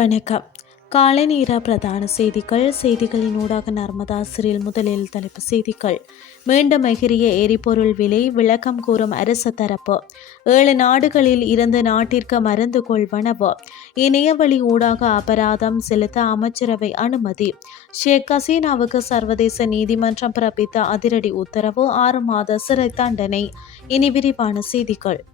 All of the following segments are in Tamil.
வணக்கம். காலை நேர பிரதான செய்திகள். செய்திகளின் ஊடாக நர்மதா சிறில் முதலில் தலைப்பு செய்திகள். மீண்டும் எகிரிய எரிபொருள் விலை விளக்கம் கூறும் அரசு தரப்பு. ஏழு நாடுகளில் இருந்து நாட்டிற்கு மருந்து கொள்வனவு இணையவழி ஊடாக அபராதம் செலுத்த அமைச்சரவை அனுமதி. ஷேக் ஹசீனாவுக்கு சர்வதேச நீதிமன்றம் பிறப்பித்த அதிரடி உத்தரவு ஆறு மாத சிறை தண்டனை. இனி விரிவான செய்திகள்.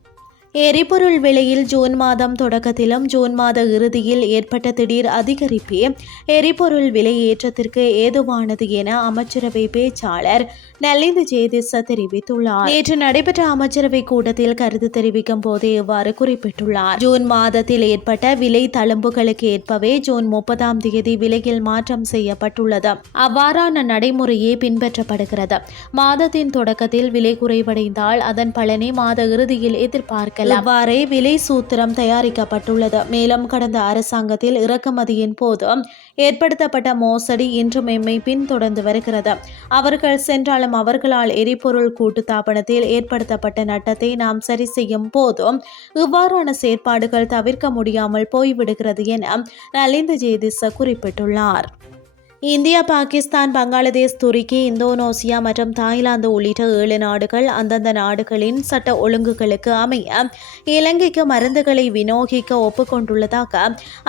எரிபொருள் விலையில் ஜூன் மாதம் தொடக்கத்திலும் ஜூன் மாத இறுதியில் ஏற்பட்ட திடீர் அதிகரிப்பே எரிபொருள் விலை ஏற்றத்திற்கு ஏதுவானது என அமைச்சரவை பேச்சாளர் நலிந்து ஜெயதிச தெரிவித்துள்ளார். நேற்று நடைபெற்ற அமைச்சரவை கூட்டத்தில் கருத்து தெரிவிக்கும் போதே இவ்வாறு குறிப்பிட்டுள்ளார். ஜூன் மாதத்தில் ஏற்பட்ட விலை தழும்புகளுக்கு ஏற்பவே ஜூன் முப்பதாம் தேதி விலையில் மாற்றம் செய்யப்பட்டுள்ளது. அவ்வாறான நடைமுறையே பின்பற்றப்படுகிறது. மாதத்தின் தொடக்கத்தில் விலை குறைவடைந்தால் அதன் பலனை மாத இறுதியில் எதிர்பார்க்கலாம். இவ்வாறே விலை சூத்திரம் தயாரிக்கப்பட்டுள்ளது. மேலும் கடந்த அரசாங்கத்தில் இறக்குமதியின் போது ஏற்படுத்தப்பட்ட மோசடி இன்றும் எம்மை பின்தொடர்ந்து வருகிறது. அவர்கள் சென்றாலும் அவர்களால் எரிபொருள் கூட்டுத்தாபனத்தில் ஏற்படுத்தப்பட்ட நட்டத்தை நாம் சரி செய்யும் போதும் இவ்வாறான செயற்பாடுகள் தவிர்க்க முடியாமல் போய்விடுகிறது என நலிந்த ஜேதிச குறிப்பிட்டுள்ளார். இந்தியா பாகிஸ்தான் பங்களாதேஷ் துருக்கி இந்தோனேசியா மற்றும் தாய்லாந்து உள்ளிட்ட ஏழு நாடுகள் அந்தந்த நாடுகளின் சட்ட ஒழுங்குகளுக்கு அமைய இலங்கைக்கு மருந்துகளை விநியோகிக்க ஒப்புக்கொண்டுள்ளதாக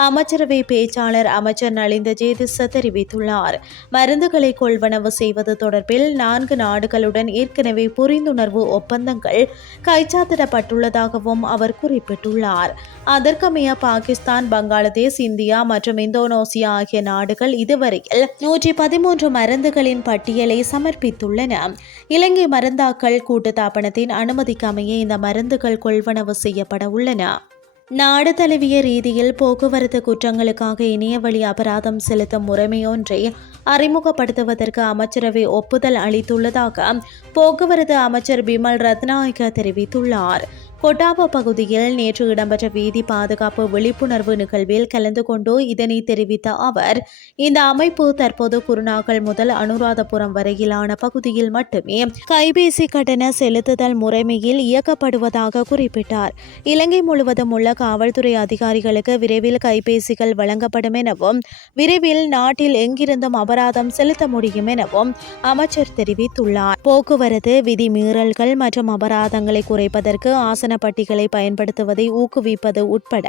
அமைச்சரவை பேச்சாளர் அமைச்சர் நலிந்த ஜேதிச தெரிவித்துள்ளார் மருந்துகளை கொள்வனவு செய்வது தொடர்பில் நான்கு நாடுகளுடன் ஏற்கனவே புரிந்துணர்வு ஒப்பந்தங்கள் கைச்சாத்திடப்பட்டுள்ளதாகவும் அவர் குறிப்பிட்டுள்ளார் அதற்கமைய பாகிஸ்தான் பங்களாதேஷ் இந்தியா மற்றும் இந்தோனேசியா ஆகிய நாடுகள் இதுவரையில் நூற்றி பதிமூன்று மருந்துகளின் பட்டியலை சமர்ப்பித்துள்ளன. இலங்கை மருந்தாக்கள் கூட்டுத்தாபனத்தின் அனுமதிக்கமைய இந்த மருந்துகள் கொள்வனவு செய்யப்பட உள்ளன. நாடு தழுவிய ரீதியில் போக்குவரத்து குற்றங்களுக்காக இணையவழி அபராதம் செலுத்தும் முறைமையொன்றை அறிமுகப்படுத்துவதற்கு அமைச்சரவை ஒப்புதல் அளித்துள்ளதாக போக்குவரத்து அமைச்சர் பிமல் ரத்நாயக்க தெரிவித்துள்ளார். கொட்டாபோ பகுதியில் நேற்று இடம்பெற்ற வீதி பாதுகாப்பு விழிப்புணர்வு நிகழ்வில் கலந்து கொண்டு இதனை தெரிவித்த அவர் இந்த அமைப்பு தற்போது குருநாகல் முதல் அனுராதபுரம் வரையிலான பகுதியில் மட்டுமே கைபேசி கட்டண செலுத்துதல் முறைமையில் இயக்கப்படுவதாக குறிப்பிட்டார். இலங்கை முழுவதும் உள்ள காவல்துறை அதிகாரிகளுக்கு விரைவில் கைபேசிகள் வழங்கப்படும் எனவும் விரைவில் நாட்டில் எங்கிருந்தும் அபராதம் செலுத்த முடியும் எனவும் அமைச்சர் தெரிவித்துள்ளார். போக்குவரத்து விதிமீறல்கள் மற்றும் அபராதங்களை குறைப்பதற்கு ஆசை ஆசன பட்டிகளை பயன்படுத்துவதை ஊக்குவிப்பது உட்பட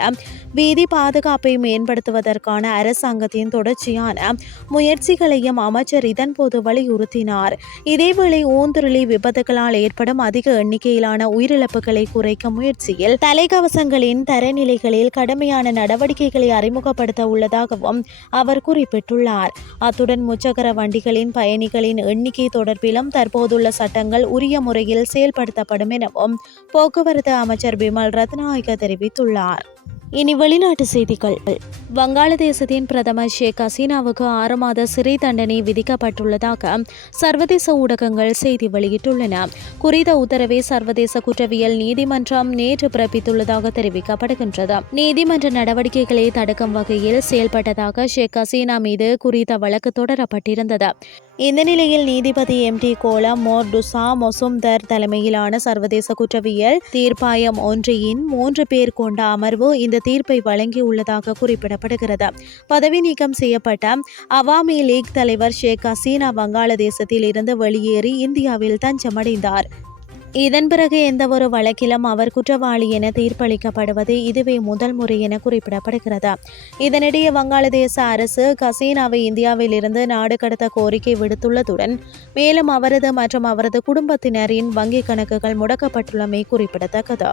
வீதி பாதுகாப்பை மேம்படுத்துவதற்கான அரசாங்கத்தின் தொடர்ச்சியான முயற்சிகளையும் அமைச்சர் இதன்போது வலியுறுத்தினார். இதேவேளை ஊந்துருளி விபத்துகளால் ஏற்படும் அதிக எண்ணிக்கையிலான உயிரிழப்புகளை குறைக்கும் முயற்சியில் தலைக்கவசங்களின் தரநிலைகளில் கடுமையான நடவடிக்கைகளை அறிமுகப்படுத்த உள்ளதாகவும் அவர் குறிப்பிட்டுள்ளார். அத்துடன் முச்சக்கர வண்டிகளின் பயணிகளின் எண்ணிக்கை தொடர்பிலும் தற்போதுள்ள சட்டங்கள் உரிய முறையில் செயல்படுத்தப்படும் எனவும் போக்குவரத்து அமைச்சர் பிமல் ரத்நாயக்க தெரிவித்துள்ளார். இனி வெளிநாட்டு செய்திகள். வங்காளதேசத்தின் பிரதமர் ஷேக் ஹசீனாவுக்கு ஆறு மாத சிறை தண்டனை விதிக்கப்பட்டுள்ளதாக சர்வதேச ஊடகங்கள் செய்தி வெளியிட்டுள்ளன. குறித்த உத்தரவை சர்வதேச குற்றவியல் நீதிமன்றம் நேற்று பிறப்பித்துள்ளதாக தெரிவிக்கப்படுகின்றது. நீதிமன்ற நடவடிக்கைகளை தடுக்கும் வகையில் செயல்பட்டதாக ஷேக் ஹசீனா மீது குறித்த வழக்கு தொடரப்பட்டிருந்தது. இந்த நிலையில் நீதிபதி எம். டி. கோலம் மோர் டுசா மொசும்தர் தலைமையிலான சர்வதேச குற்றவியல் தீர்ப்பாயம் ஒன்றியின் மூன்று பேர் கொண்ட அமர்வு இந்த தீர்ப்பை வழங்கியுள்ளதாக கூறப்படுகிறது பதவி நீக்கம் செய்யப்பட்ட அவாமி லீக் தலைவர் ஷேக் ஹசீனா வங்காளதேசத்தில் இருந்து வெளியேறி இந்தியாவில் தஞ்சமடைந்தார். இதன் பிறகு எந்தவொரு வழக்கிலும் அவர் குற்றவாளி என தீர்ப்பளிக்கப்படுவது இதுவே முதல் முறை என குறிப்பிடப்படுகிறது. இதனிடையே வங்காளதேச அரசு கசீனாவை இந்தியாவில் இருந்து நாடு கடத்த கோரிக்கை விடுத்துள்ளதுடன் மேலும் அவரது மற்றும் அவரது குடும்பத்தினரின் வங்கிக் கணக்குகள் முடக்கப்பட்டுள்ளமை குறிப்பிடத்தக்கது.